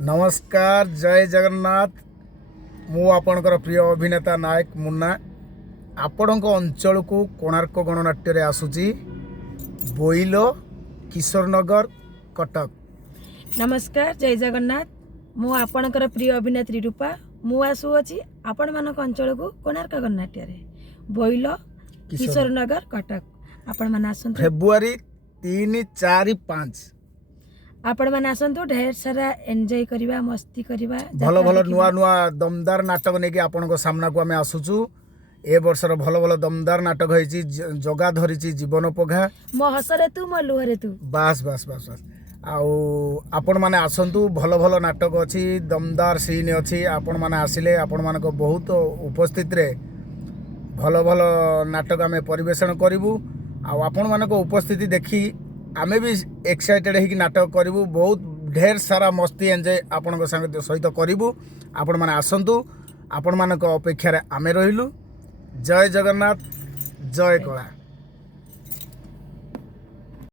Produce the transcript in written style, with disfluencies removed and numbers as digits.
नमस्कार जय जगन्नाथ मु आपणकर प्रिय अभिनेता नायक मुन्ना आपण अंचल को कोणार्क गणनाट्य रे आसुची बोइल किशोरनगर कटक। नमस्कार जय जगन्नाथ मु आपणकर प्रिय अभिनेत्री रूपा मु आसुअछि आपण मानक अंचल को कोणार्क गणनाट्य रे बोइल किशोरनगर कटक। आपण माने आसंतु फेब्रुआरी 3, 4, 5 आपण माने आसंतु ढेर सारा एन्जॉय करिवा मस्ती करिवा भल भल नुआ नुआ दमदार नाटक नेकी आपण सामना को आमे आसुचु। ए वर्षर भल भल दमदार नाटक होईची जगा धरिची जीवन पघा मो हसरे तू मो लुहरे तू बास बास बास बास आउ आपण माने आसंतु भल भल नाटक अछि दमदार सीन अछि आपण माने आसिले आपण मानक बहुत उपस्थित रे भल भल नाटक आमे परिवेषण करिवु। आउ आपण मानक उपस्थिति देखि आमे भी एक्साइटेड है कि नाटक करिवु बहुत ढेर सारा मस्ती एंजॉय आपण सहित करिवु। आपण माने आसंतु आपण मानक अपेक्षा रे आमे रहिलु। जय जगन्नाथ जय कला।